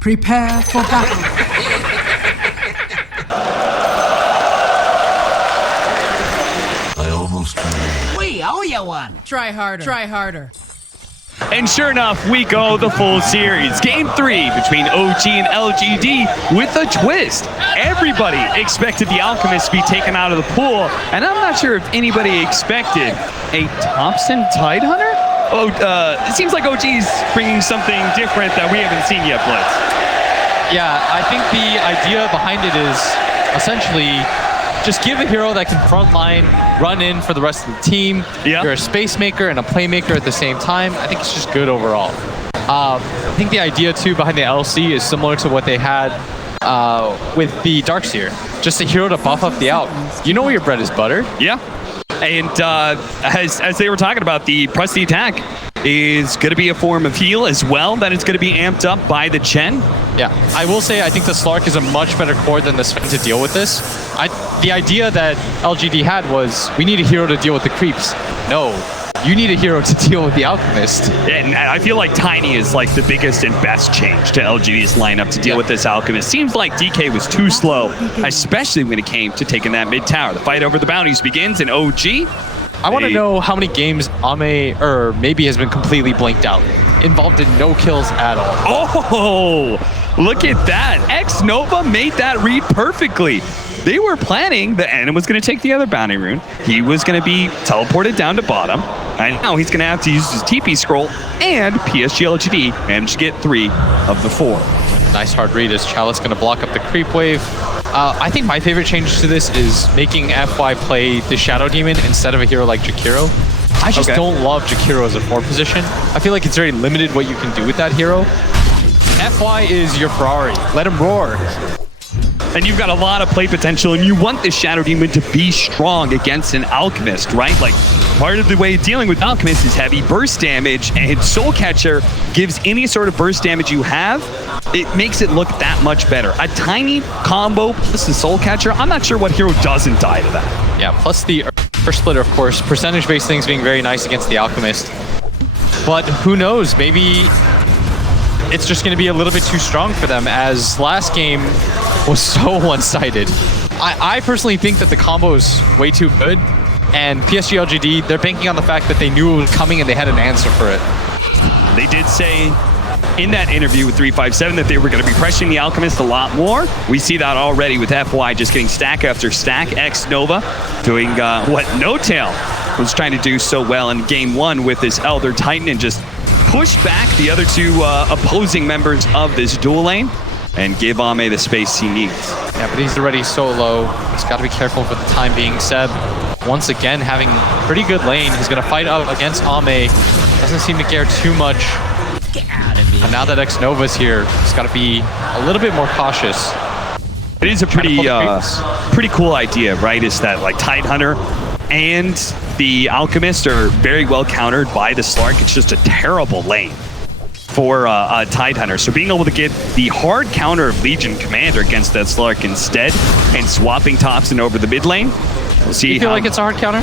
Prepare for battle. I almost killed We owe you one. Try harder. Try harder. And sure enough, we go the full series. Game 3 between OG and LGD with a twist. Everybody expected the Alchemist to be taken out of the pool, and I'm not sure if anybody expected a Thompson Tidehunter? Oh, it seems like OG's bringing something different that we haven't seen yet, Blitz. Yeah, I think the idea behind it is essentially just give a hero that can frontline, run in for the rest of the team. Yeah. You're a space maker and a playmaker at the same time. I think it's just good overall. I think the idea too behind the LC is similar to what they had with the Darkseer. Just a hero to buff up the Alp. You know where your bread is buttered. Yeah. And as they were talking about, the press the attack is going to be a form of heal as well, that it's going to be amped up by the Chen. Yeah, I will say I think the Slark is a much better core than the Sven to deal with this. The idea that LGD had was, we need a hero to deal with the creeps. No, you need a hero to deal with the Alchemist. And I feel like Tiny is like the biggest and best change to LGD's lineup to deal with this Alchemist. Seems like DK was too slow, especially when it came to taking that mid tower. The fight over the bounties begins in OG. I want to know how many games Ame, or maybe has been completely blanked out. Involved in no kills at all. Oh, look at that. X-Nova made that read perfectly. They were planning that Anim was going to take the other bounty rune. He was going to be teleported down to bottom. And now he's going to have to use his TP scroll, and Psg.Lgd managed to get 3 of the 4. Nice hard read as Chalice going to block up the creep wave. I think my favorite change to this is making FY play the Shadow Demon instead of a hero like Jakiro. I just don't love Jakiro as a 4 position. I feel like it's very limited what you can do with that hero. FY is your Ferrari. Let him roar. And you've got a lot of play potential, and you want this Shadow Demon to be strong against an Alchemist, right? Like, part of the way of dealing with Alchemist is heavy burst damage, and Soul Catcher gives any sort of burst damage you have, it makes it look that much better. A tiny combo plus the Soul Catcher, I'm not sure what hero doesn't die to that. Yeah, plus the Earth Splitter, of course. Percentage-based things being very nice against the Alchemist. But who knows, maybe it's just going to be a little bit too strong for them, as last game was so one-sided. I personally think that the combo is way too good, and Psg.Lgd, they're banking on the fact that they knew it was coming and they had an answer for it. They did say in that interview with 357 that they were going to be pressuring the Alchemist a lot more. We see that already with FY just getting stack after stack. X-Nova doing what No-Tail was trying to do so well in game 1 with this Elder Titan, and just push back the other 2 opposing members of this dual lane and give Ame the space he needs. Yeah, but he's already so low. He's got to be careful for the time being. Seb, once again, having pretty good lane. He's going to fight up against Ame. Doesn't seem to care too much. Get out of me. And now that X-Nova's here, he's got to be a little bit more cautious. It is a pretty cool idea, right? Is that like Tidehunter and the Alchemist are very well countered by the Slark. It's just a terrible lane for a Tidehunter. So being able to get the hard counter of Legion Commander against that Slark instead, and swapping Thompson over the mid lane, we'll see. You feel like it's a hard counter?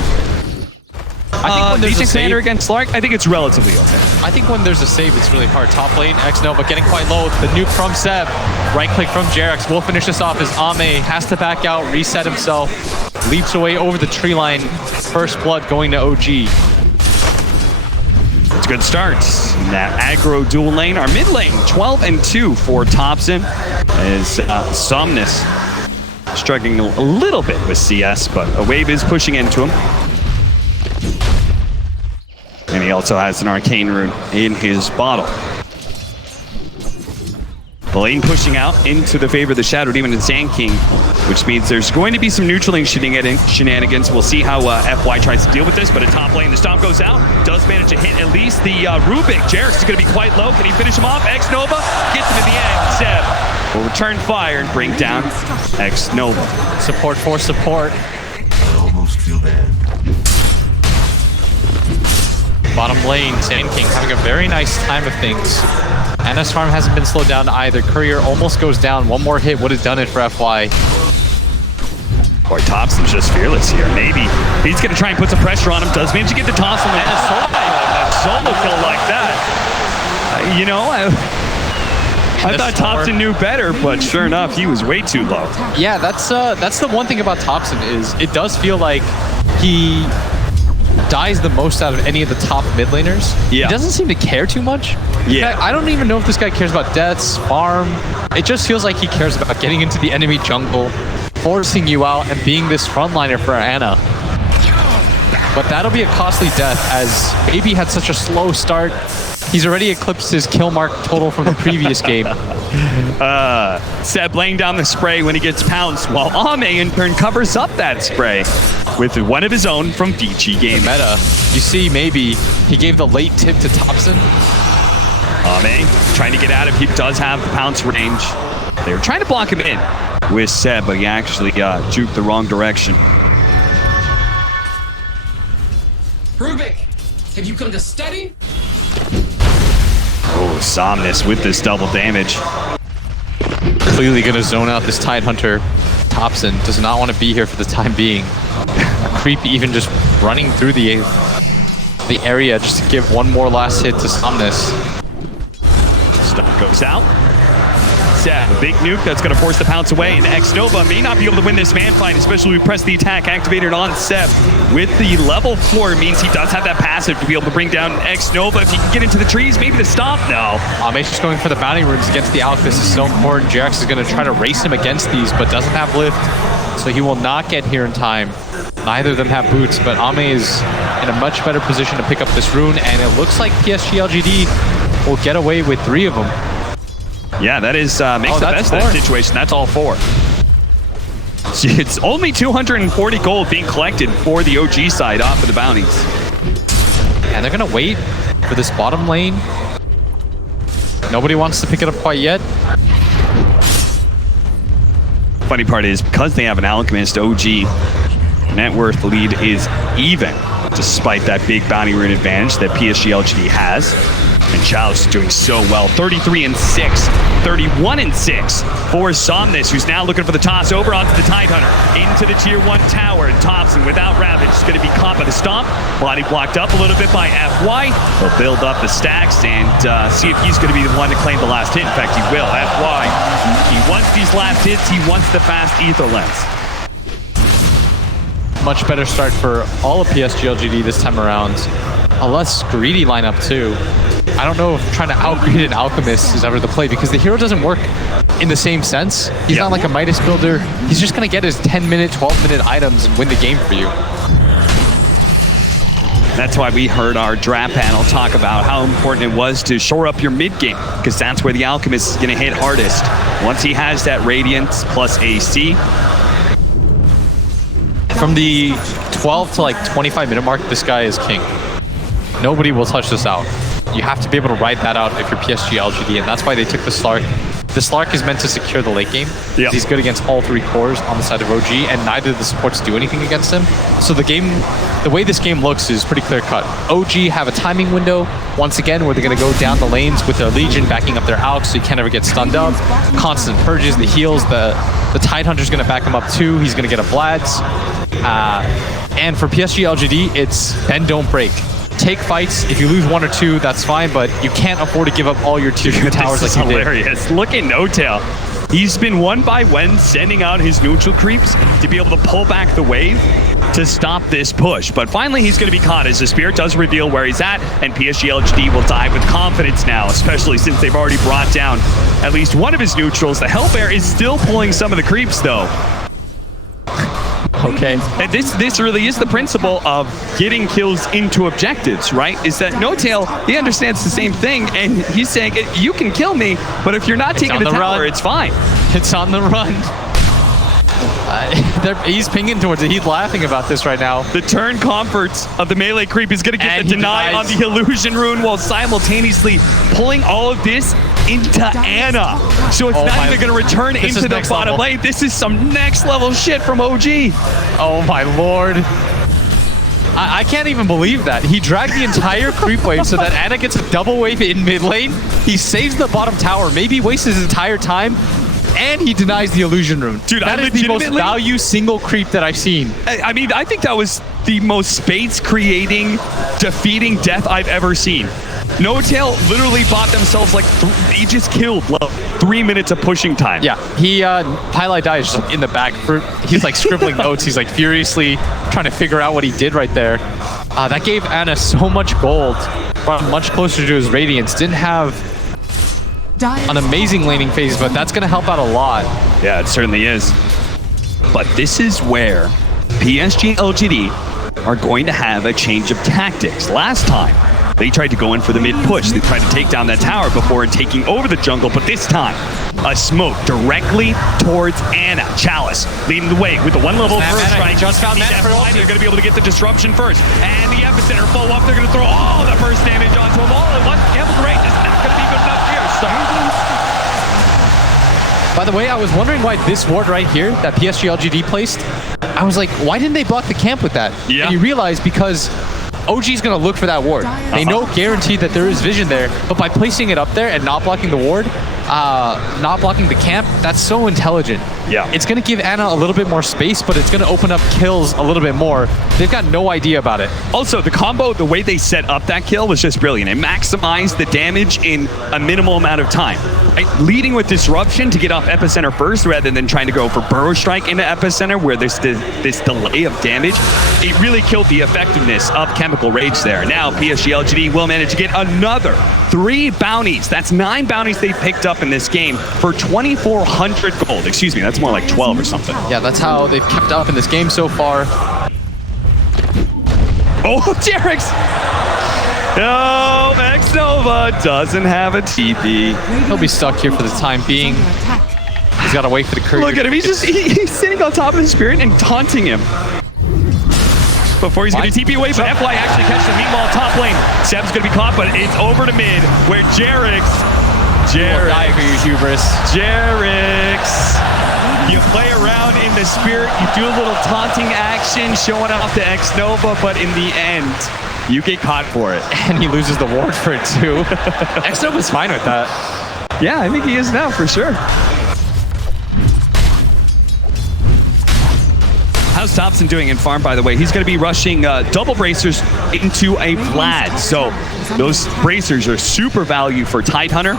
I think when there's Legion a Commander save against Slark, I think it's relatively okay. I think when there's a save, it's really hard. Top lane, X-Nova getting quite low. The nuke from Seb. Right click from Jerax. We'll finish this off as Ame has to back out, reset himself, leaps away over the tree line. First blood going to OG. It's a good start in that aggro dual lane. Our mid lane, 12-2 for Thompson, as Somnus struggling a little bit with CS, but a wave is pushing into him. And he also has an Arcane Rune in his bottle. The lane pushing out into the favor of the Shadow Demon and Sand King, which means there's going to be some neutral lane shenanigans. We'll see how FY tries to deal with this, but at top lane, the Stomp goes out, does manage to hit at least the Rubik. Jerax is going to be quite low. Can he finish him off? X-Nova gets him in the end. Seb will return fire and bring down X-Nova. Support for support. I almost feel bad. Bottom lane, Sand King having a very nice time of things. NS Farm hasn't been slowed down either. Courier almost goes down. One more hit would have done it for FY. Boy, Thompson's just fearless here. Maybe he's going to try and put some pressure on him. Does manage to get the toss on and a solo kill like that. I thought Thompson knew better, but sure enough, he was way too low. Yeah, that's the one thing about Thompson is it does feel like he dies the most out of any of the top mid laners. Yeah. He doesn't seem to care too much. Yeah. In fact, I don't even know if this guy cares about deaths, farm. It just feels like he cares about getting into the enemy jungle, forcing you out, and being this frontliner for Ana. But that'll be a costly death as Baby had such a slow start. He's already eclipsed his kill mark total from the previous game. Seb laying down the spray when he gets pounced, while Ame in turn covers up that spray with one of his own from DG Game. Meta. You see, maybe he gave the late tip to Thompson. Ame trying to get out of, he does have the pounce range. They were trying to block him in with Seb, but he actually juked the wrong direction. Rubik, have you come to study? Oh, Somnus with this double damage. Clearly going to zone out this Tide Hunter. Thompson does not want to be here for the time being. Creep even just running through the area just to give one more last hit to Somnus. Stun goes out. Seb, big nuke that's going to force the pounce away, and X-Nova may not be able to win this man fight, especially when we press the attack activated on Seb. With the level 4, it means he does have that passive to be able to bring down X-Nova. If he can get into the trees, maybe the stomp. No. Ame's just going for the bounty runes against the Alk. This is so important. Jax is going to try to race him against these, but doesn't have lift, so he will not get here in time. Neither of them have boots, but Ame is in a much better position to pick up this rune, and it looks like Psg.Lgd will get away with 3 of them. Yeah, that is makes the best of that situation. That's all 4. It's only 240 gold being collected for the OG side off of the bounties. And they're going to wait for this bottom lane. Nobody wants to pick it up quite yet. Funny part is, because they have an Alchemist, OG net worth lead is even, despite that big bounty rune advantage that Psg.Lgd has. And Chaos is doing so well. 33-6, 31-6 for Somnus, who's now looking for the toss over onto the Tide Hunter. Into the tier 1 tower, and Thompson without Ravage is going to be caught by the stomp. Body blocked up a little bit by FY. He'll build up the stacks and see if he's going to be the one to claim the last hit. In fact, he will. FY, he wants these last hits. He wants the fast ether lens. Much better start for all of Psg.Lgd this time around. A less greedy lineup too. I don't know if trying to outgreed an Alchemist is ever the play because the hero doesn't work in the same sense. He's not like a Midas builder. He's just going to get his 10-minute, 12-minute items and win the game for you. That's why we heard our draft panel talk about how important it was to shore up your mid game, because that's where the Alchemist is going to hit hardest. Once he has that Radiance plus AC. From the 12 to like 25-minute mark, this guy is king. Nobody will touch this out. You have to be able to ride that out if you're Psg.Lgd, and that's why they took the Slark. The Slark is meant to secure the late game. Yep. He's good against all 3 cores on the side of OG, and neither of the supports do anything against him. So the way this game looks is pretty clear cut. OG have a timing window, once again, where they're going to go down the lanes with their Legion backing up their Alk, so you can't ever get stunned up. Constant purges, the heals, the Tide Hunter's going to back him up too. He's going to get a Vlad's. And for Psg.Lgd, it's bend, don't break. Take fights. If you lose 1 or 2, that's fine, but you can't afford to give up all your tier 2 towers like you did. Hilarious. Look at No-Tail. He's been one by one sending out his neutral creeps to be able to pull back the wave to stop this push. But finally, he's going to be caught as the Spirit does reveal where he's at, and Psg.Lgd will dive with confidence now, especially since they've already brought down at least one of his neutrals. The Hellbear is still pulling some of the creeps, though. Okay. And this really is the principle of getting kills into objectives, right? Is that No-Tail, he understands the same thing, and he's saying, you can kill me, but if you're not taking the tower, it's fine. It's on the run. He's pinging towards it. He's laughing about this right now. The turn comforts of the melee creep is going to get the deny on the illusion rune while simultaneously pulling all of this into Ana. So it's not even going to return into the bottom lane. This is some next level shit from OG. Oh my lord. I can't even believe that. He dragged the entire creep wave so that Ana gets a double wave in mid lane. He saves the bottom tower, maybe wastes his entire time, and he denies the illusion rune. Dude, that is the most value single creep that I've seen. I mean, I think that was the most space creating, defeating death I've ever seen. No-Tail literally bought themselves like he just killed love. 3 minutes of pushing time. Yeah, he Highlight Die is just in the back. He's like scribbling notes. He's like furiously trying to figure out what he did right there. That gave Ana so much gold, brought him much closer to his Radiance. Didn't have an amazing laning phase, but that's going to help out a lot. Yeah, it certainly is. But this is where Psg.Lgd are going to have a change of tactics. Last time, they tried to go in for the mid push. They tried to take down that tower before taking over the jungle, but this time, a smoke directly towards Ana. Chalice leading the way with the 1-level first strike. Just found that for They're going to be able to get the disruption first. And the epicenter full up. They're going to throw all the first damage onto them all at once. Campbell's rate is not going to be good enough here. So. By the way, I was wondering why this ward right here that Psg.Lgd placed, I was like, why didn't they block the camp with that? Yeah. And you realize because OG's going to look for that ward. They know guaranteed that there is vision there, but by placing it up there and not blocking the ward, not blocking the camp, that's so intelligent. Yeah. It's going to give Ana a little bit more space, but it's going to open up kills a little bit more. They've got no idea about it. Also, the combo, the way they set up that kill was just brilliant. It maximized the damage in a minimal amount of time. Right? Leading with Disruption to get off Epicenter first rather than trying to go for Burrow Strike into Epicenter where there's this delay of damage. It really killed the effectiveness of Chemical Rage there. Now, Psg.Lgd will manage to get another 3 bounties. That's 9 bounties they picked up in this game for 2,400 gold. Excuse me, that's more like 12 or something. Yeah, that's how they've kept up in this game so far. Oh, Jerix! No, X-Nova doesn't have a TP. He'll be stuck here for the time being. He's got to wait for the courier. Look at him, he's sitting on top of the Spirit and taunting him. Before he's going to TP away, but FY actually catches him. Meanwhile, top lane, Seb's going to be caught, but it's over to mid, where Jerix, you play around in the Spirit, you do a little taunting action, showing off the X-Nova, but in the end, you get caught for it. And he loses the ward for it too. X-Nova's fine with that. Yeah, I think he is now, for sure. How's Thompson doing in farm, by the way? He's going to be rushing double bracers into a Vlad. So those bracers are super value for Tidehunter,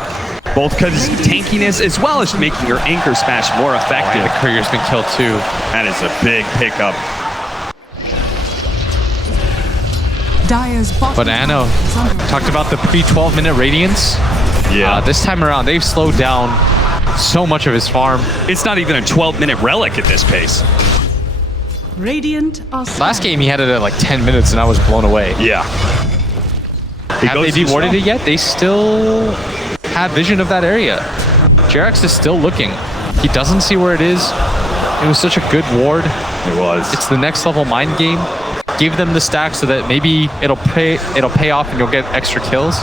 both because of tankiness as well as making your anchor smash more effective. The courier's been killed too. That is a big pickup. But Ana talked about the pre-12-minute Radiance. Yeah. This time around, they've slowed down so much of his farm. It's not even a 12-minute relic at this pace. Radiant are Last game, he had it at like 10 minutes, and I was blown away. Yeah. Have they dewarded it yet? They still have vision of that area. Jerax is still looking. He doesn't see where it is. It was such a good ward. It was. It's the next level mind game. Give them the stack so that maybe it'll pay off and you'll get extra kills.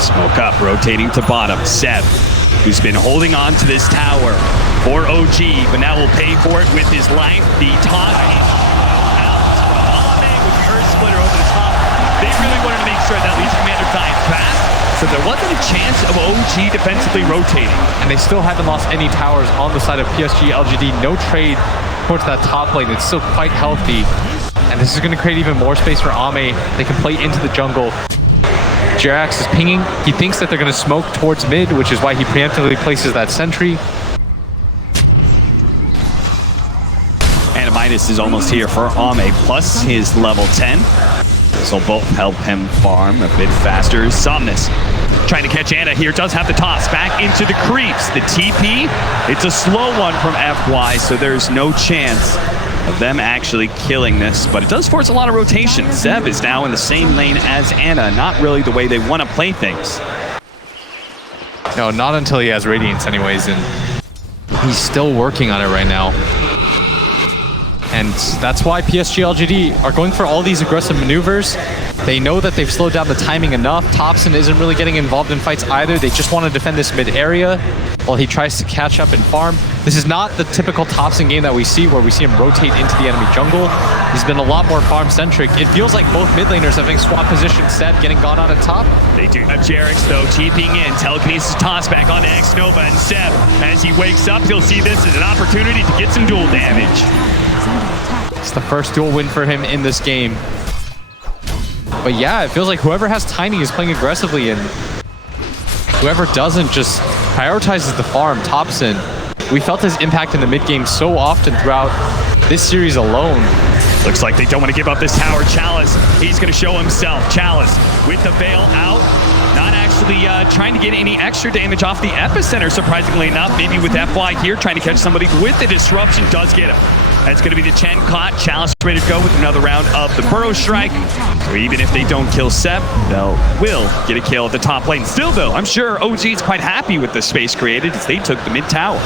Smoke up, rotating to bottom. Seb, who's been holding on to this tower for OG, but now will pay for it with his life. The taunt out from Ame with the Earth Splitter over the top. They really wanted to make sure that Legion Commander died fast, so there wasn't a chance of OG defensively rotating. And they still haven't lost any towers on the side of Psg.Lgd. No trade towards that top lane. It's still quite healthy. And this is going to create even more space for Ame. They can play into the jungle. Jerax is pinging. He thinks that they're going to smoke towards mid, which is why he preemptively places that sentry. Minus is almost here for Ame, plus his level 10. This will both help him farm a bit faster. Somnus trying to catch Ana here, does have the toss back into the creeps. The TP, it's a slow one from FY, so there's no chance of them actually killing this, but it does force a lot of rotation. Seb is now in the same lane as Ana, not really the way they want to play things. No, not until he has Radiance anyways, and he's still working on it right now. And that's why Psg.Lgd are going for all these aggressive maneuvers. They know that they've slowed down the timing enough. Thompson isn't really getting involved in fights either. They just want to defend this mid area while he tries to catch up and farm. This is not the typical Thompson game that we see where we see him rotate into the enemy jungle. He's been a lot more farm-centric. It feels like both mid laners having swap position. Seb getting gone on at top. They do have Jerax, though, TPing in. Telekinesis toss back onto X-Nova, and Seb, as he wakes up, he'll see this as an opportunity to get some dual damage. It's the first dual win for him in this game. But yeah, it feels like whoever has timing is playing aggressively, and whoever doesn't just prioritizes the farm, Thompson. We felt his impact in the mid game so often throughout this series alone. Looks like they don't want to give up this tower. Chalice, he's going to show himself. Chalice with the veil out. Not actually trying to get any extra damage off the epicenter, surprisingly enough. Maybe with FY here, trying to catch somebody with the disruption, does get him. That's going to be the Chen caught. Chalice ready to go with another round of the Burrow Strike. So even if they don't kill Seb, they'll get a kill at the top lane. Still though, I'm sure OG is quite happy with the space created as they took the mid tower.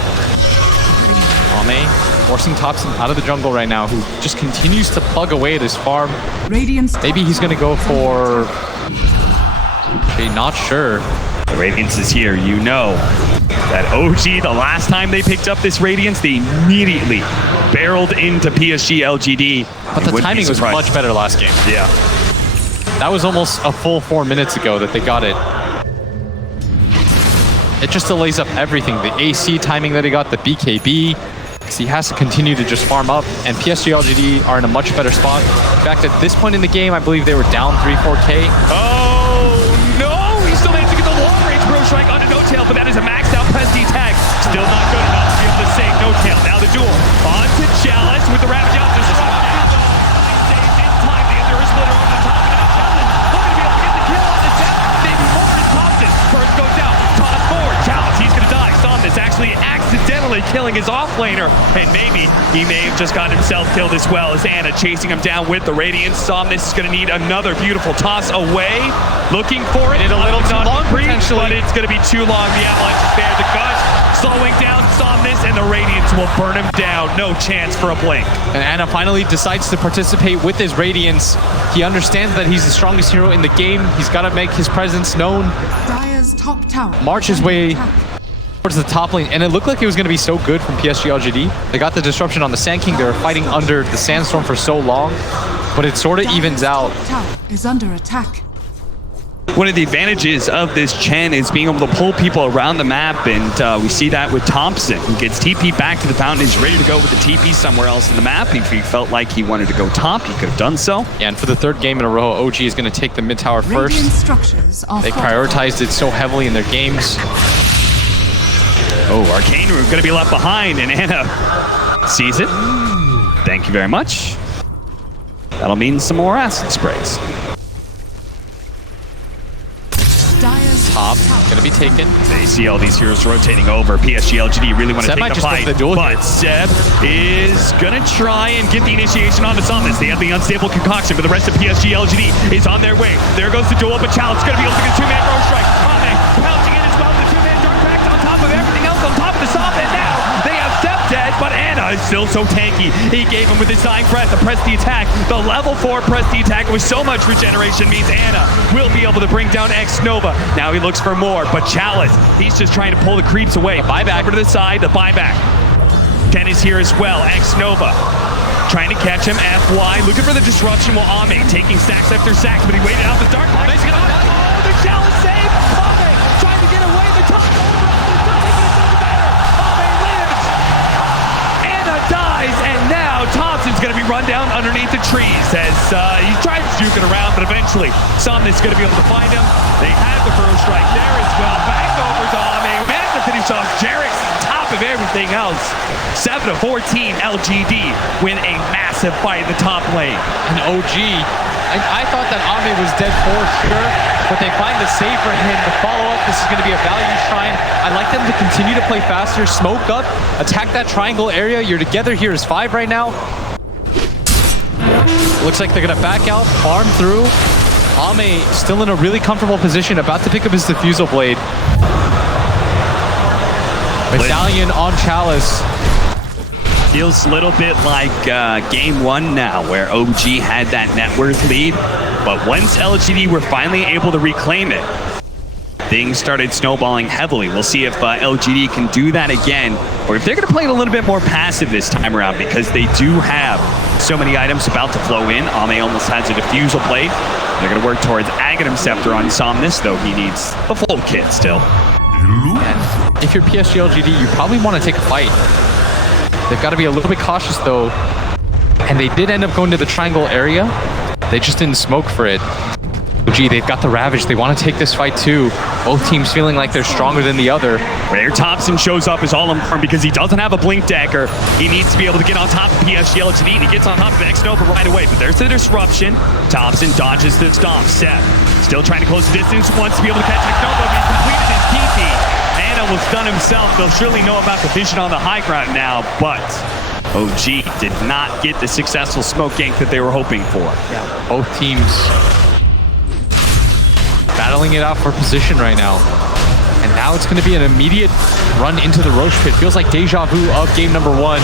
Ame forcing Thompson out of the jungle right now, who just continues to plug away this farm. Radiant's Maybe he's going to go for... Okay, not sure. The Radiance is here. You know that OG, the last time they picked up this Radiance, they immediately barreled into Psg.Lgd. But the timing was much better last game. Yeah. That was almost a full 4 minutes ago that they got it. It just delays up everything. The AC timing that he got, the BKB. So he has to continue to just farm up, and Psg.Lgd are in a much better spot. In fact, at this point in the game, I believe they were down 3-4K. Oh, no! He still managed to get the long-range Burrow Strike onto No Tail, but that is a maxed-out Pesty tag. Still not good enough to be able to save No Tail. Now the duel onto Chalice with the Ravage out. Saved in time to get the Earth Splitter over the top, and now Chalice looking to be able to get the kill on the Seb. Maybe more to Thompson. First goes down. Toss forward. Chalice, he's going to die. Somnus actually accidentally killing his offlaner, and maybe he may have just got himself killed as well as Anna chasing him down with the Radiance. Somnus is going to need another beautiful toss away. Looking for it. And a little too long, potentially. But it's going to be too long. The Avalanche is there. The Gush slowing down Somnus, and the Radiance will burn him down. No chance for a blink. And Anna finally decides to participate with his Radiance. He understands that he's the strongest hero in the game. He's got to make his presence known. Dire's top tower. March his way towards the top lane, and it looked like it was going to be so good from Psg.Lgd. They got the disruption on the Sand King. They were fighting under the Sandstorm for so long, but it sort of evens out. Tower is under attack. One of the advantages of this Chen is being able to pull people around the map, and we see that with Thompson, who gets TP back to the fountain. He's ready to go with the TP somewhere else in the map. If he felt like he wanted to go top, he could have done so. Yeah, and for the third game in a row, OG is going to take the mid tower first. Radiant structures are They prioritized it so heavily in their games. Oh, Arcane Room going to be left behind, and Anna sees it. Thank you very much. That'll mean some more acid sprays. Dire's Top going to be taken. They see all these heroes rotating over. Psg.Lgd really want to Seb might take the just go fight, for the duel but here. Seb is going to try and get the initiation onto Somnus. They have the unstable concoction, but the rest of Psg.Lgd is on their way. There goes the duel, but Chalice is going to be able to get a two-man Burrow Strike. Ame pouncing in as well. The two-man Dark Pact on top of everything else, on top of the Sob, and now they have Seb dead, but Anna is still so tanky. He gave him with his dying breath the press the attack. The level 4 press the attack with so much regeneration means Anna will be able to bring down X Nova. Now he looks for more, but Chalice, he's just trying to pull the creeps away. Buyback over to the side, the buyback. Ken is here as well. X Nova trying to catch him. FY looking for the disruption while Ame taking stacks after stacks, but he waited out the dark. Oh, the Chalice save! Ame trying to get away. The top over. Ame lives. Anna dies, and now Thompson's going to be run down underneath the trees as he tries juking around, but eventually Somnus is going to be able to find him. They have the Burrow Strike there as well. Back over to Ame. Managed to finish off Jarek on top of everything else. 7-14 LGD win a massive fight in the top lane. And OG, and I thought that Ame was dead for sure, but they find the save for him. The follow-up, this is going to be a value shrine. I'd like them to continue to play faster, smoke up, attack that triangle area. You're together here as 5 right now. Looks like they're going to back out, farm through. Ame still in a really comfortable position, about to pick up his Diffusal Blade. Medallion on Chalice. Feels a little bit like game 1 now, where OG had that net worth lead, but once LGD were finally able to reclaim it, things started snowballing heavily. We'll see if LGD can do that again, or if they're going to play it a little bit more passive this time around, because they do have so many items about to flow in. Ame almost has a Diffusal Blade. They're going to work towards Aghanim Scepter on Somnus, though he needs a full kit still. And if you're Psg.Lgd, you probably want to take a fight. They've got to be a little bit cautious, though. And they did end up going to the triangle area. They just didn't smoke for it. Gee, they've got the Ravage. They want to take this fight too. Both teams feeling like they're stronger than the other. Rare Thompson shows up as all-alarm because he doesn't have a blink dagger. He needs to be able to get on top of Psg.Lgd, and he gets on top of X-Nova right away. But there's the disruption. Thompson dodges the stomp. Seth still trying to close the distance, wants to be able to catch X-Nova, but he's completed his TP. Anna will stun himself. They'll surely know about the vision on the high ground now, but OG did not get the successful smoke gank that they were hoping for. Yeah, both teams battling it out for position right now. And now it's going to be an immediate run into the Roche pit. Feels like deja vu of game number 1.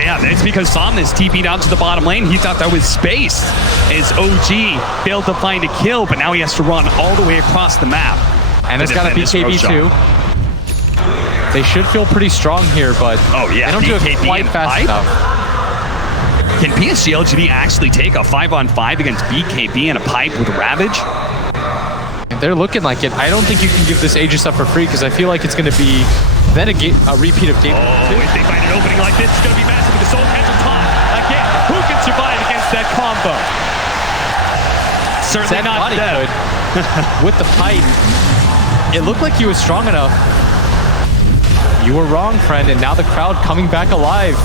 Yeah, that's because Somnus TP'd out to the bottom lane. He thought that was space as OG failed to find a kill, but now he has to run all the way across the map. And it's got a BKB too. They should feel pretty strong here, but they don't do it quite fast enough. Can Psg.Lgd actually take a 5-on-5 against BKB and a pipe with Ravage? They're looking like it. I don't think you can give this Aegis up for free because I feel like it's going to be then a repeat of game 2. If they find an opening like this, it's going to be massive with the Soul Catch on top. Again, who can survive against that combo? Certainly not Seb. With the pipe, it looked like he was strong enough. You were wrong, friend, and now the crowd coming back alive.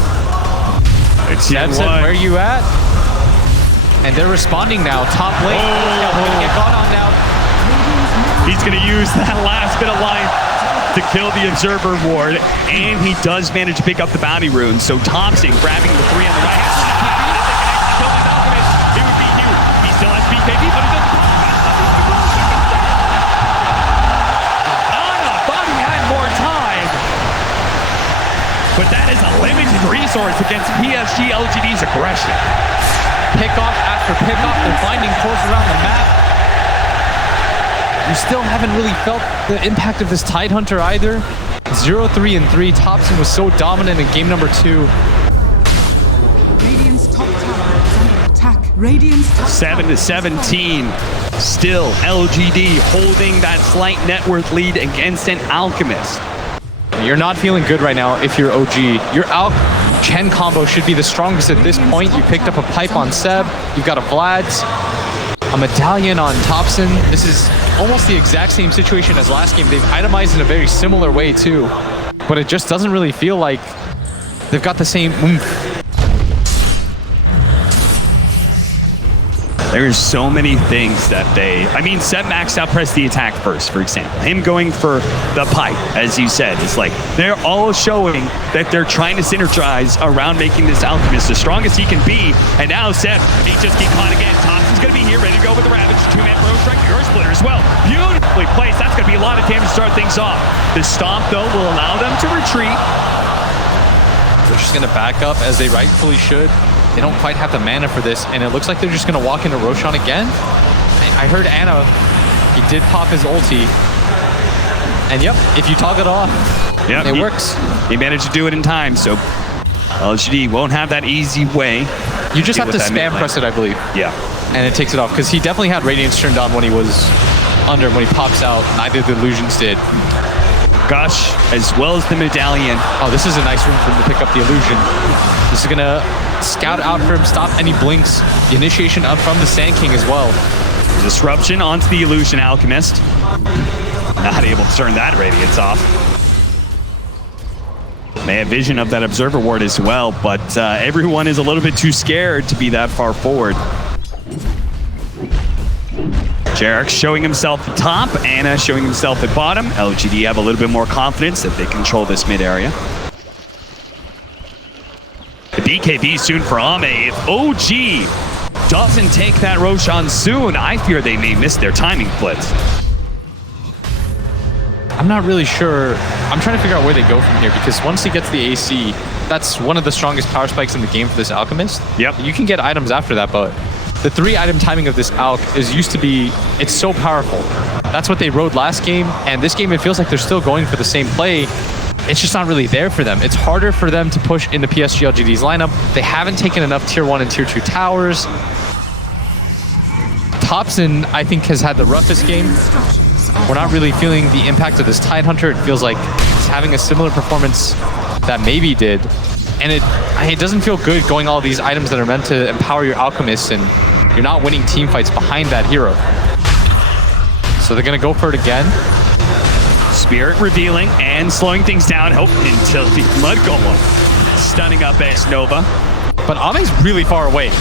Seb said, where are you at? And they're responding now. Top lane. Gonna get gone on now. He's going to use that last bit of life to kill the Observer Ward, and he does manage to pick up the bounty rune. So Thompson grabbing the 3 on the right hand side. Kill his Alchemist. It would be huge. He still has BKB, but he doesn't pop. Anna thought he had more time, but that is a limited resource against Psg.Lgd's aggression. Pickoff after pickoff, they're finding cores around the map. You still haven't really felt the impact of this Tidehunter either. 0-3-3. Thompson was so dominant in game number 2. Radiant's top tower is under attack. Radiant's top 7-17. Still, LGD holding that slight net worth lead against an Alchemist. You're not feeling good right now if you're OG. Your Alch-Chen combo should be the strongest at this point. You picked up a pipe on Seb. You've got a Vlad's. A medallion on Thompson. This is almost the exact same situation as last game. They've itemized in a very similar way too, but it just doesn't really feel like they've got the same oomph. There's so many things that Seb maxed out press the attack first, for example. Him going for the pipe, as you said, it's like they're all showing that they're trying to synergize around making this Alchemist the strongest he can be. And now Seb, he just gets caught again. Thompson's going to be here, ready to go with the Ravage. 2-man Bro Strike, Earth Splitter as well. Beautifully placed. That's going to be a lot of damage to start things off. The Stomp, though, will allow them to retreat. They're just going to back up as they rightfully should. They don't quite have the mana for this, and it looks like they're just going to walk into Roshan again. I heard Anna, he did pop his ulti. And yep, if you toggle it off, it works. He managed to do it in time, so LGD won't have that easy way. You just have to spam press it, I believe. Yeah. And it takes it off, because he definitely had Radiance turned on when he was under, when he pops out. Neither of the illusions did. Gush, as well as the medallion. Oh, this is a nice room for him to pick up the illusion. This is going to scout out for him, stop any blinks. The initiation up from the Sand King as well. Disruption onto the illusion Alchemist. Not able to turn that radiance off. They have vision of that Observer Ward as well, but everyone is a little bit too scared to be that far forward. Jarek showing himself at top, Anna showing himself at bottom. LGD have a little bit more confidence that they control this mid area. The BKB soon for Ame. If OG doesn't take that Roshan soon, I fear they may miss their timing blitz. I'm not really sure. I'm trying to figure out where they go from here, because once he gets the AC, that's one of the strongest power spikes in the game for this Alchemist. Yep. You can get items after that, but the 3-item timing of this Alch is used to be, it's so powerful. That's what they rode last game, and this game it feels like they're still going for the same play. It's just not really there for them. It's harder for them to push into Psg.Lgd's lineup. They haven't taken enough tier 1 and tier 2 towers. Thompson, I think, has had the roughest game. We're not really feeling the impact of this Tidehunter. It feels like he's having a similar performance that maybe did. And it doesn't feel good going all these items that are meant to empower your Alchemist and You're not winning team fights behind that hero. So they're going to go for it again. Spirit revealing and slowing things down until the Mud Golem stunning up Nova. But Ame's really far away.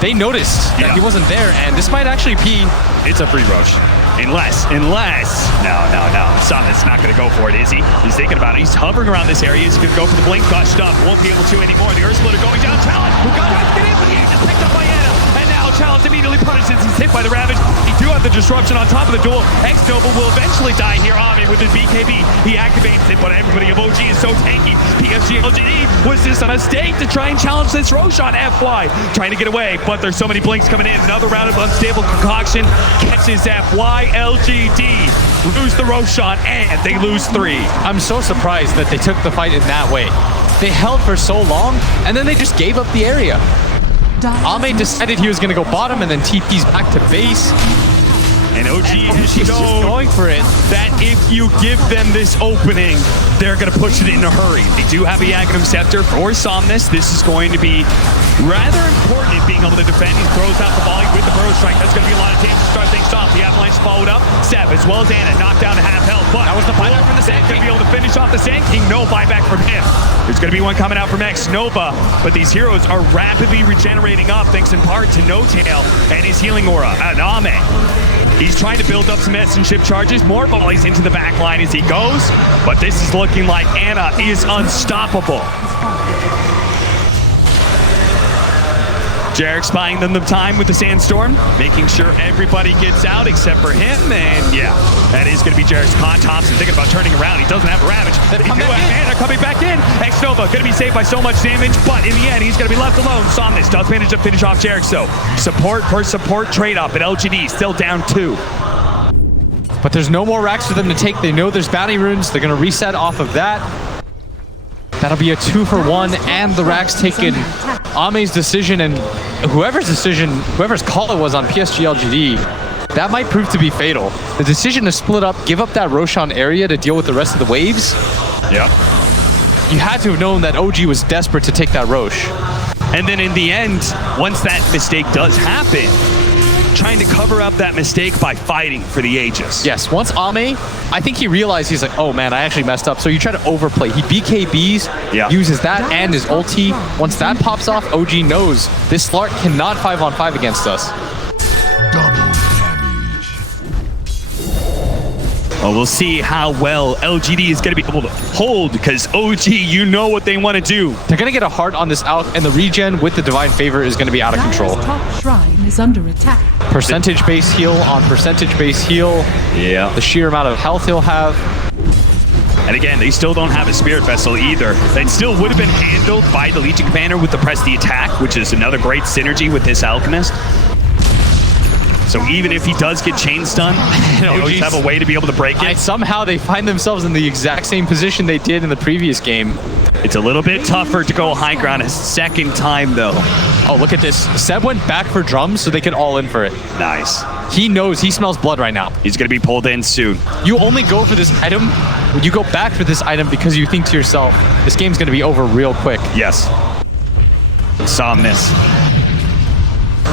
They noticed that he wasn't there, and this might actually be... It's a free roach. Unless. No. Summit's not going to go for it, is he? He's thinking about it. He's hovering around this area. He's going to go for the blink, gushed up. Won't be able to anymore. The Earth Splitter going down. Challenge, who got right to get in, but he just picked up by Anna. And now Challenge immediately punishes. He's hit by the Ravage. He do have the disruption on top of the duel. X-Nova will eventually die here. Ami with his BKB. He activates it, but everybody of OG is so tanky. Psg.Lgd was just a mistake to try and challenge this Roshan FY. Trying to get away, but there's so many blinks coming in. Another round of unstable concoction catches FY. LGD lose the Roshan, and they lose 3. I'm so surprised that they took the fight in that way. They held for so long, and then they just gave up the area. Ame decided he was going to go bottom and then TP's back to base. And OG is just going for it. That if you give them this opening, they're going to push it in a hurry. They do have a Yagnum Scepter for Somnus. This is going to be rather important in being able to defend. He throws out the volley with the Burrow Strike. That's going to be a lot of damage to start things off. The Avalanche followed up. Seb, as well as Anna, knocked down to half health. But that was the buyback from the Sand King. Going to be able to finish off the Sand King. No buyback from him. There's going to be one coming out from X-Nova. But these heroes are rapidly regenerating up, thanks in part to No Tail and his healing aura. And Ame. He's trying to build up some essence ship charges, more volleys into the back line as he goes, but this is looking like Anna is unstoppable. Jarek's buying them the time with the Sandstorm, making sure everybody gets out except for him, and yeah, that is going to be Jarek's con. Thompson thinking about turning around. He doesn't have a Ravage. Anna coming back in. X-Nova going to be saved by so much damage, but in the end, he's going to be left alone. Somnus does manage to finish off Jarek, so support for support trade up, and LGD still down 2. But there's no more racks for them to take. They know there's bounty runes. They're going to reset off of that. That'll be a 2-for-1, and the racks taken. Ame's decision and whoever's call it was on Psg.Lgd, that might prove to be fatal. The decision to split up, give up that Roshan area to deal with the rest of the waves. Yep. You had to have known that OG was desperate to take that Rosh. And then in the end, once that mistake does happen, trying to cover up that mistake by fighting for the Aegis. Yes, once Ame, I think he realized, he's like, oh man, I actually messed up. So you try to overplay. He BKBs, uses that and his ulti. Once that pops off, OG knows this Slark cannot 5-on-5 against us. Double damage. Well, we'll see how well LGD is going to be able to hold, because OG, you know what they want to do. They're going to get a heart on this Alk, and the regen with the Divine Favor is going to be out of control. Top shrine is under attack. Percentage base heal on percentage base heal. Yeah. The sheer amount of health he'll have. And again, they still don't have a Spirit Vessel either. That still would have been handled by the Legion Commander with the Press the Attack, which is another great synergy with this Alchemist. So even if he does get chain stun, they always have a way to be able to break it. Somehow they find themselves in the exact same position they did in the previous game. It's a little bit tougher to go high ground a second time, though. Oh, look at this. Seb went back for drums so they could all in for it. Nice. He knows, he smells blood right now. He's going to be pulled in soon. You only go for this item when you go back for this item because you think to yourself, this game's going to be over real quick. Yes. Somnus.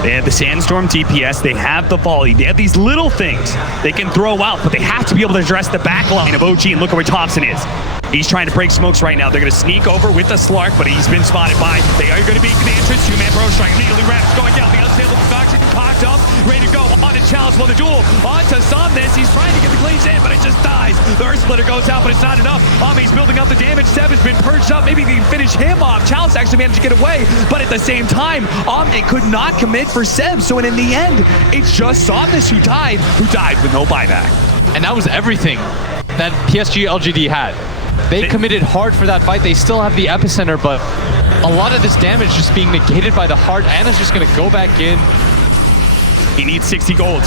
They have the Sandstorm DPS, they have the volley, they have these little things they can throw out, but they have to be able to address the back line of OG, and look at where Thompson is. He's trying to break smokes right now. They're going to sneak over with the Slark, but he's been spotted by. They are going to be the entrance. 2-man Burrow Strike immediately wraps going down. The unstable concoction cocked up, ready to go on to challenge for the duel. On to Somnus. He's trying to get the cleans in, but it just dies. The Earth Splitter goes out, but it's not enough. Ame's building up the damage. Seb has been purged up. Maybe they can finish him off. Chalice actually managed to get away, but at the same time, Ame could not commit for Seb. So in the end, it's just Somnus who died with no buyback. And that was everything that Psg.Lgd had. They committed hard for that fight. They still have the epicenter, but a lot of this damage just being negated by the heart. Anna's just going to go back in. He needs 60 gold.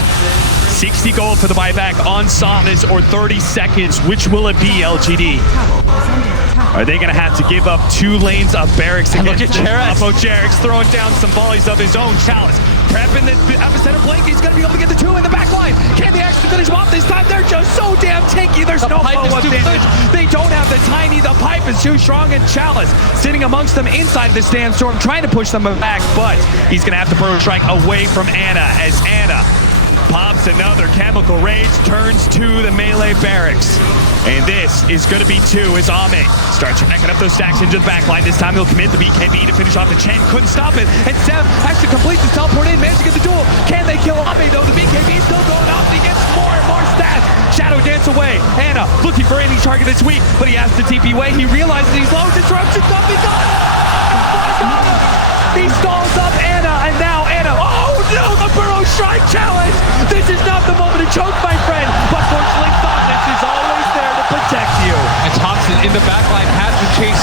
60 gold for the buyback on Somnus, or 30 seconds. Which will it be, LGD? Are they going to have to give up 2 lanes of barracks against look at Jarek's. Jarek's throwing down some volleys of his own. Chalice prepping the epicenter blink. He's going to be able to get the 2 in the back line. Can the Axe finish him off this time. They're just so damn tanky. There's no follow-up damage. They don't have the tiny. The pipe is too strong, and Chalice sitting amongst them inside the Sandstorm, trying to push them back, but he's going to have to burrow strike away from Ana as Ana pops another chemical rage, turns to the melee barracks. And this is going to be 2 as Ame starts racking up those stacks into the backline. This time he'll commit the BKB to finish off the Chen. Couldn't stop it. And Seb actually completes the teleport in, managed to get the duel. Can they kill Ame though? The BKB is still going off. He gets more and more stats. Shadow dance away. Ana looking for any target that's weak, but he has to TP away. He realizes he's low. Disruption's up. He's on him. He stalls up Ana, and now Ana. Oh no, the burrow strike challenge. This is not the moment to choke, my friend. But fortunately, Thomas is always there to protect you. And Thompson in the backline has to chase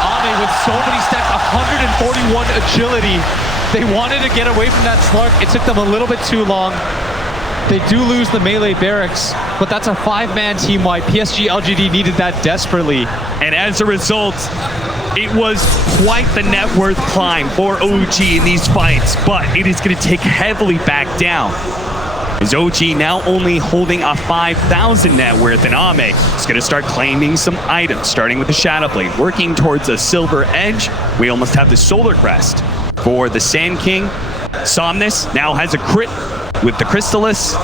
Ame with so many stacks, 141 agility. They wanted to get away from that Slark. It took them a little bit too long. They do lose the melee barracks, but that's a 5-man team wipe. Psg.Lgd needed that desperately. And as a result, it was quite the net worth climb for OG in these fights, but it is going to take heavily back down. As OG now only holding a 5,000 net worth, and Ame is going to start claiming some items, starting with the Shadow Blade, working towards a Silver Edge. We almost have the Solar Crest for the Sand King. Somnus now has a crit with the Crystallis.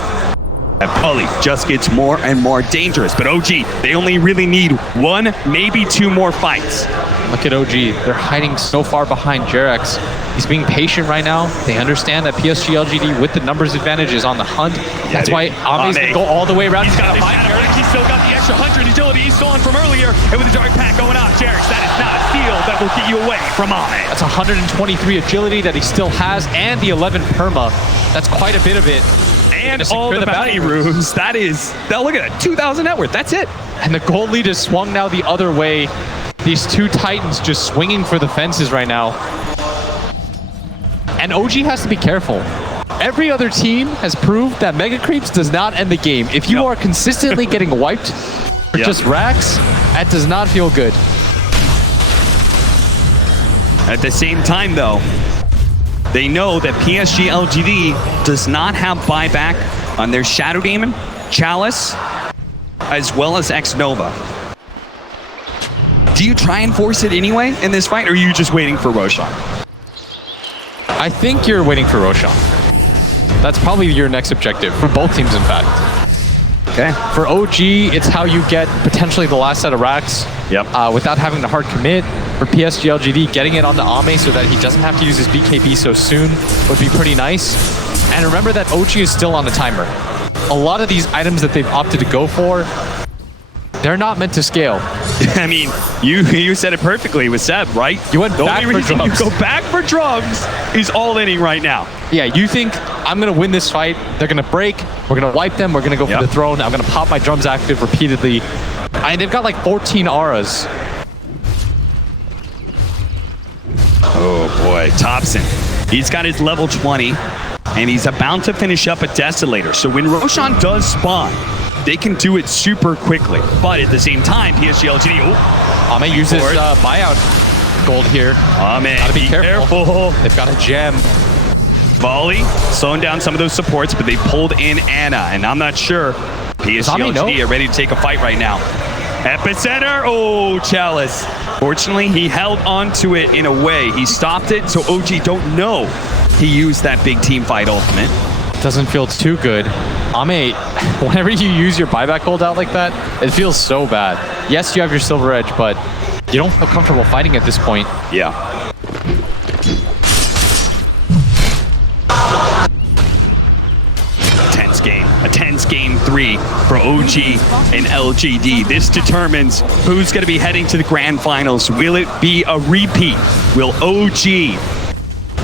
That Pully just gets more and more dangerous, but OG, they only really need 1, maybe 2 more fights. Look at OG. They're hiding so far behind Jarex. He's being patient right now. They understand that Psg.Lgd with the numbers advantage is on the hunt. That's why Ame's going to go all the way around. He's got the Shadow Blade. He's still got the extra 100 agility he's stolen from earlier. And with the Dark Pack going off, Jarex, that is not a steal that will get you away from Ame. That's 123 agility that he still has, and the 11 perma. That's quite a bit of it. And all the bounty rooms. That is, look at that, 2,000 net worth. That's it. And the gold lead is swung now the other way. These 2 Titans just swinging for the fences right now. And OG has to be careful. Every other team has proved that Mega Creeps does not end the game. If you are consistently getting wiped for just racks, that does not feel good. At the same time, though, they know that Psg.Lgd does not have buyback on their Shadow Demon, Chalice, as well as X-Nova. Do you try and force it anyway in this fight, or are you just waiting for Roshan? I think you're waiting for Roshan. That's probably your next objective, for both teams in fact. Okay. For OG, it's how you get potentially the last set of racks without having to hard commit. For Psg.Lgd, getting it onto Ame so that he doesn't have to use his BKB so soon would be pretty nice. And remember that OG is still on the timer. A lot of these items that they've opted to go for, they're not meant to scale. I mean, you said it perfectly with Seb, right? You went the back only for reason drugs. you go back for drugs is all inning right now. Yeah, you think I'm going to win this fight, they're going to break, we're going to wipe them, we're going to go for the throne, I'm going to pop my drums active repeatedly. And they've got like 14 auras. Oh boy, Thompson. He's got his level 20, and he's about to finish up a Desolator. So when Roshan does spawn, they can do it super quickly. But at the same time, Psg.Lgd, Ame uses buyout gold here. Ame, gotta be careful. They've got a gem. Volley, slowing down some of those supports, but they pulled in Ana, and I'm not sure Psg.Lgd are ready to take a fight right now. Epicenter, oh, Chalice. Fortunately, he held on to it in a way. He stopped it, so OG don't know he used that big team fight ultimate. Doesn't feel too good. Ame, whenever you use your buyback gold out like that, it feels so bad. Yes, you have your Silver Edge, but you don't feel comfortable fighting at this point. Yeah. A tense game 3 for OG and LGD. This determines who's going to be heading to the grand finals. Will it be a repeat? Will OG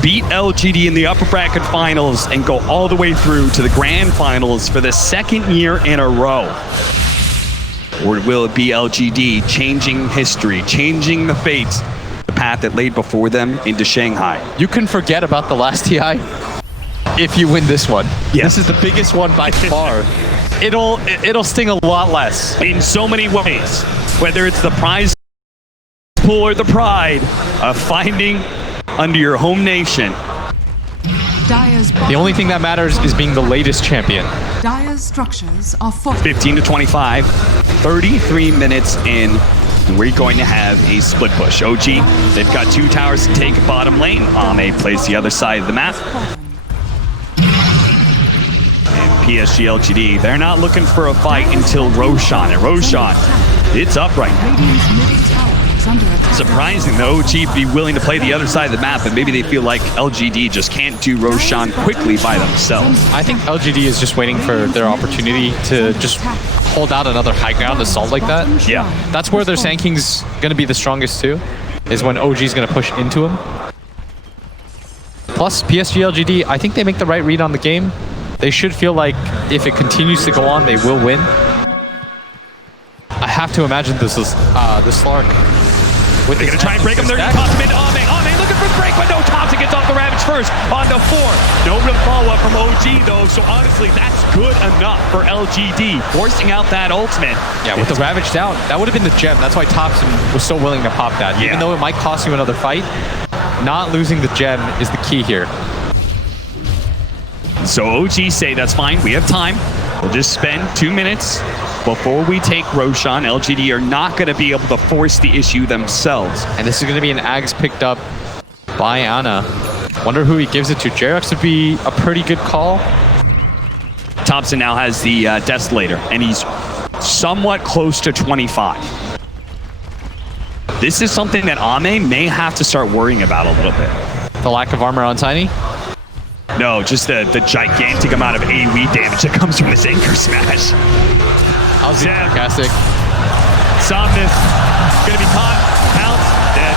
beat LGD in the upper bracket finals and go all the way through to the grand finals for the 2nd year in a row? Or will it be LGD changing history, changing the fate, the path that laid before them into Shanghai? You can forget about the last TI if you win this one. Yes. This is the biggest one by far. It'll sting a lot less. In so many ways, whether it's the prize pool or the pride of finding under your home nation Dire's The only thing that matters is being the latest champion. Dire's structures are fortified. 15 to 25, 33 minutes in. We're going to have a split push. OG, they've got 2 towers to take bottom lane. Ame plays the other side of the map. And Psg.Lgd, they're not looking for a fight until Roshan. And Roshan, it's up right now. Radiant's middle tower is under attack. Surprising the OG be willing to play the other side of the map, and maybe they feel like LGD just can't do Roshan quickly by themselves. I think LGD is just waiting for their opportunity to just hold out another high ground assault like that. Yeah. That's where their Sand King's going to be the strongest too, is when OG's going to push into him. Plus, Psg.Lgd, I think they make the right read on the game. They should feel like if it continues to go on, they will win. I have to imagine this is the Slark. They're going to try and break him. They're going to toss him into Ame. Ame looking for the break, but no. Thompson gets off the Ravage first on the 4. No real follow-up from OG, though, so honestly, that's good enough for LGD. Forcing out that ultimate. Yeah, with the Ravage down, that would have been the gem. That's why Thompson was so willing to pop that. Yeah. Even though it might cost you another fight, not losing the gem is the key here. So OG say that's fine. We have time. We'll just spend 2 minutes before we take Roshan. LGD are not going to be able to force the issue themselves. And this is going to be an Ags picked up by Ana. Wonder who he gives it to. Jerax would be a pretty good call. Thompson now has the Desolator, and he's somewhat close to 25. This is something that Ame may have to start worrying about a little bit. The lack of armor on Tiny. No, just the gigantic amount of AoE damage that comes from this anchor smash. I was being sarcastic. Somnus gonna be caught. Pounce dead.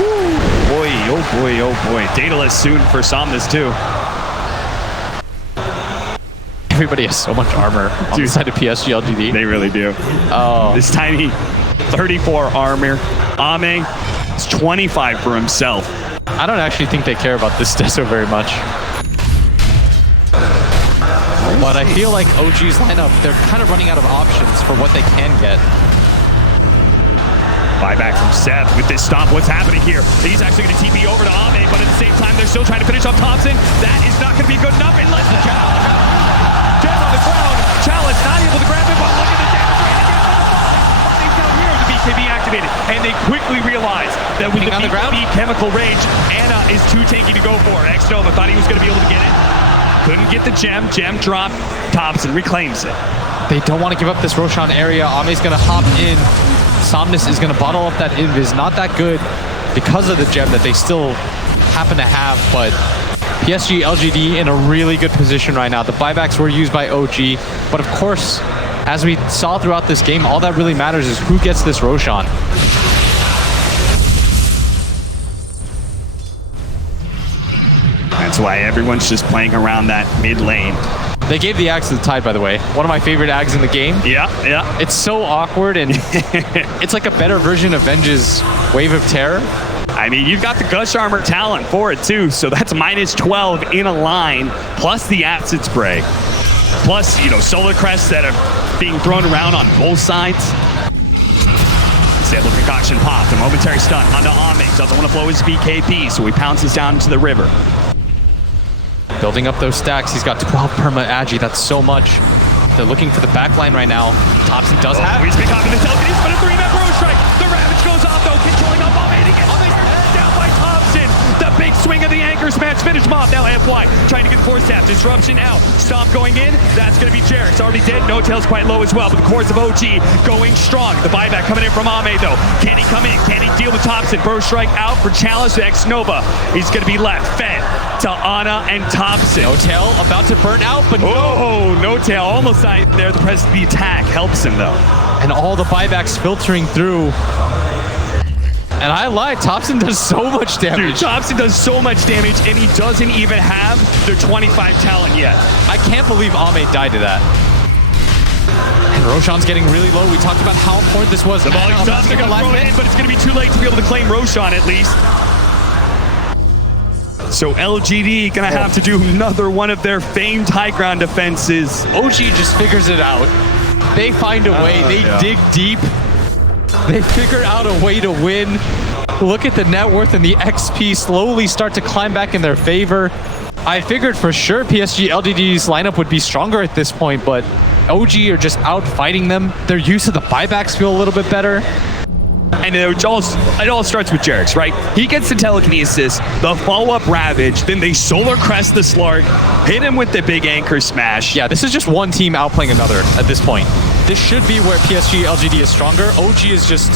Woo. Boy, oh boy, oh boy. Daedalus soon for Somnus too. Everybody has so much armor on the side of Psg.Lgd. They really do. Oh, This tiny 34 armor. Ame is 25 for himself. I don't actually think they care about this Deso very much. But I feel like OG's lineup, they're kind of running out of options for what they can get. Buyback from Seth with this stomp. What's happening here? He's actually going to TP over to Ame, but at the same time, they're still trying to finish off Thompson. That is not going to be good enough unless the Jett on the ground. Chalice not able to grab him, but look at the damage rate against the body. Body's down here as the BKB activated, and they quickly realize that with the BKB chemical rage, Ana is too tanky to go for. X-Nova thought he was going to be able to get it. Couldn't get the gem. Gem dropped. Thompson reclaims it. They don't want to give up this Roshan area. Ame's going to hop in. Somnus is going to bottle up that invis. Not that good because of the gem that they still happen to have, but Psg.Lgd in a really good position right now. The buybacks were used by OG, but of course, as we saw throughout this game, all that really matters is who gets this Roshan. That's why everyone's just playing around that mid lane. They gave the Axe to the Tide, by the way. One of my favorite Ags in the game. Yeah, yeah. It's so awkward, and it's like a better version of Venge's Wave of Terror. I mean, you've got the Gush Armor talent for it too, so that's minus 12 in a line, plus the Acid Spray. Plus, you know, Solar Crests that are being thrown around on both sides. Disable Concoction popped, a momentary stun onto Ame. Doesn't want to blow his BKB, so he pounces down into the river. Building up those stacks. He's got 12 perma Agi. That's so much. They're looking for the backline right now. Thompson does have. He's been caught in the Telkin. He's put a 3-man Bro Strike. The Ravage goes off though, controlling up Ame to get down by Thompson. The big swing of the anchor smash. Finish mob now FY. Trying to get the force tap. Disruption out. Stomp going in. That's going to be Jerax. Already dead. No Tail's quite low as well. But the cores of OG going strong. The buyback coming in from Ame though. Can he come in? Can he deal with Thompson? Bro Strike out for Chalice to X-Nova. He's going to be left fed to Ana and Thompson. No Tail about to burn out, but oh, no Tail. Almost out there. The press of the attack helps him though. And all the buybacks filtering through. And I lied, Thompson does so much damage. Dude, Thompson does so much damage, and he doesn't even have their 25 talent yet. I can't believe Ame died to that. And Roshan's getting really low. We talked about how important this was. The volley's tough, they're gonna throw it in, but it's gonna be too late to be able to claim Roshan at least. So LGD gonna have to do another one of their famed high ground defenses. OG just figures it out. They find a way, they dig deep. They figure out a way to win. look at the net worth and the XP slowly start to climb back in their favor. I figured for sure Psg.Lgd's lineup would be stronger at this point, but OG are just out fighting them. Their use of the buybacks feel a little bit better. And it all starts with Jerix, right? He gets the telekinesis, the follow-up Ravage, then they Solar Crest the Slark, hit him with the big Anchor Smash. Yeah, this is just one team outplaying another at this point. This should be where Psg.Lgd is stronger. OG is just...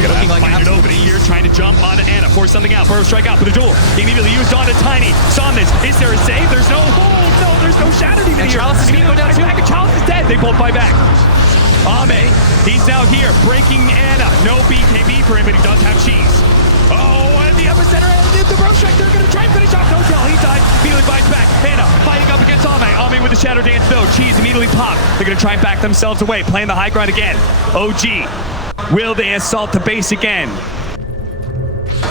They're gonna find an opening here, trying to jump onto Ana, force something out, Burrow strike out for the duel. Immediately used onto Tiny. Saw this. Is there a save? There's no hold. No, there's no Shatter Demon here. Chalice is gonna go down too. Chalice is dead. They both buy back. Ame, he's now here, breaking Ana. No BKB for him, but he does have cheese. Oh, and the epicenter, and the Burrow strike. They're gonna try and finish off. No tell. He died. Immediately bites back. Ana fighting up against Ame. Ame with the Shadow Dance though. Cheese immediately popped. They're gonna try and back themselves away, playing the high ground again. OG. Will they assault the base again?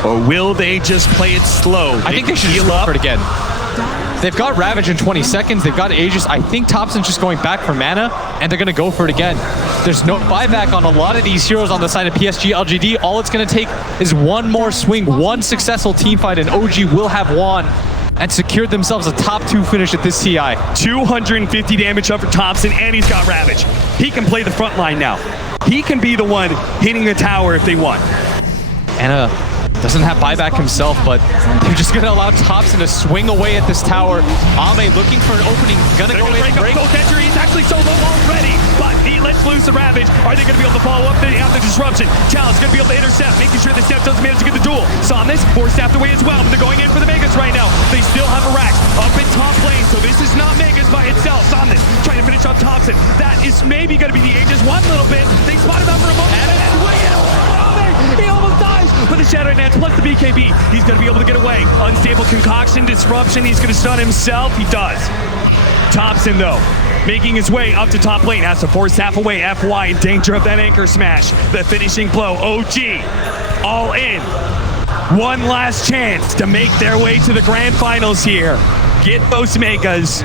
Or will they just play it slow? I think they should just go for it again. They've got Ravage in 20 seconds. They've got Aegis. I think Thompson's just going back for mana, and they're going to go for it again. There's no buyback on a lot of these heroes on the side of Psg.Lgd. All it's going to take is one more swing, one successful team fight, and OG will have won and secured themselves a top 2 finish at this TI. 250 damage up for Thompson, and he's got Ravage. He can play the front line now. He can be the one hitting the tower if they want. Ana doesn't have buyback himself, but they're just going to allow Thompson to swing away at this tower. Ame looking for an opening, gonna go in, break. He's actually so low already, but he lets loose the Ravage. Are they going to be able to follow up? They have the disruption. Chalice going to be able to intercept, making sure the Steph doesn't manage to get the duel. Somnus force staffed away as well, but they're going in for the Megas right now. They still have a Rax up in top lane, so this is not Megas by itself. Somnus trying to finish off Thompson. That is maybe going to be the Aegis one little bit. They spot him out for a moment, and way in he almost dies, but the Shadow Dance plus the BKB, he's going to be able to get away. Unstable Concoction, Disruption, he's going to stun himself. He does. Thompson, though, making his way up to top lane, has to force half away. FY in danger of that Anchor Smash. The finishing blow. OG all in. One last chance to make their way to the grand finals here. Get those Megas,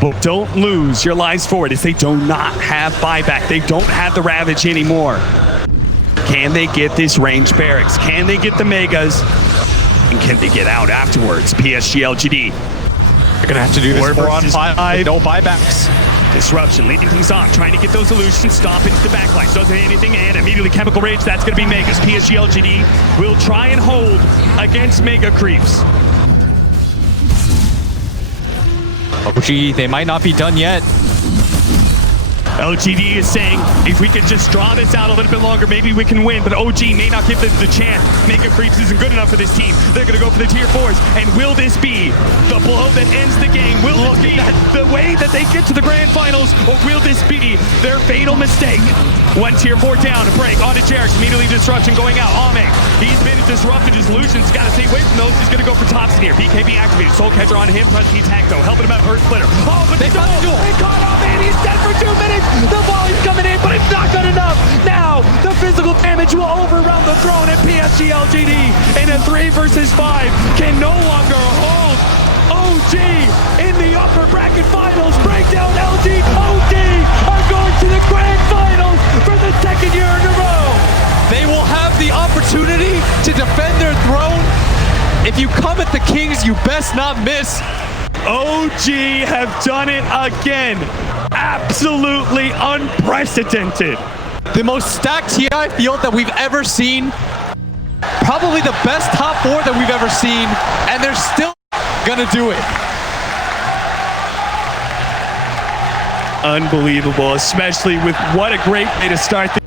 but don't lose your lives forward as they do not have buyback. They don't have the Ravage anymore. Can they get this range barracks? Can they get the Megas? And can they get out afterwards? Psg.Lgd. They're going to have to do this 4 on 5. No buybacks. Disruption, leading things off, trying to get those illusions, stomp into the backline. Doesn't hit anything, and immediately Chemical Rage, that's going to be Megas. Psg.Lgd will try and hold against Mega Creeps. OG, they might not be done yet. LGD is saying, if we could just draw this out a little bit longer, maybe we can win, but OG may not give them the chance. Mega Creeps isn't good enough for this team. They're going to go for the tier 4s, and will this be the blow that ends the game? Will this be the way that they get to the grand finals, or will this be their fatal mistake? One tier 4 down, a break, onto Jerix, immediately disruption going out. Ame, he's been disrupted, his illusions, got to stay away from those. He's going to go for Thompson here. BKB activated, Soul Catcher on him, press the attack though, helping him out, Earth Splitter. Oh, but they caught Ame, and he's dead for 2 minutes. The volley's coming in, but it's not good enough. Now, the physical damage will overrun the throne, and Psg.Lgd in a 3 versus 5 can no longer hold OG in the upper bracket finals. Breakdown LG. OG are going to the grand finals for the 2nd year in a row. They will have the opportunity to defend their throne. If you come at the Kings, you best not miss. OG have done it again. Absolutely unprecedented. The most stacked TI field that we've ever seen. Probably the best top 4 that we've ever seen. And they're still gonna do it. Unbelievable, especially with what a great way to start the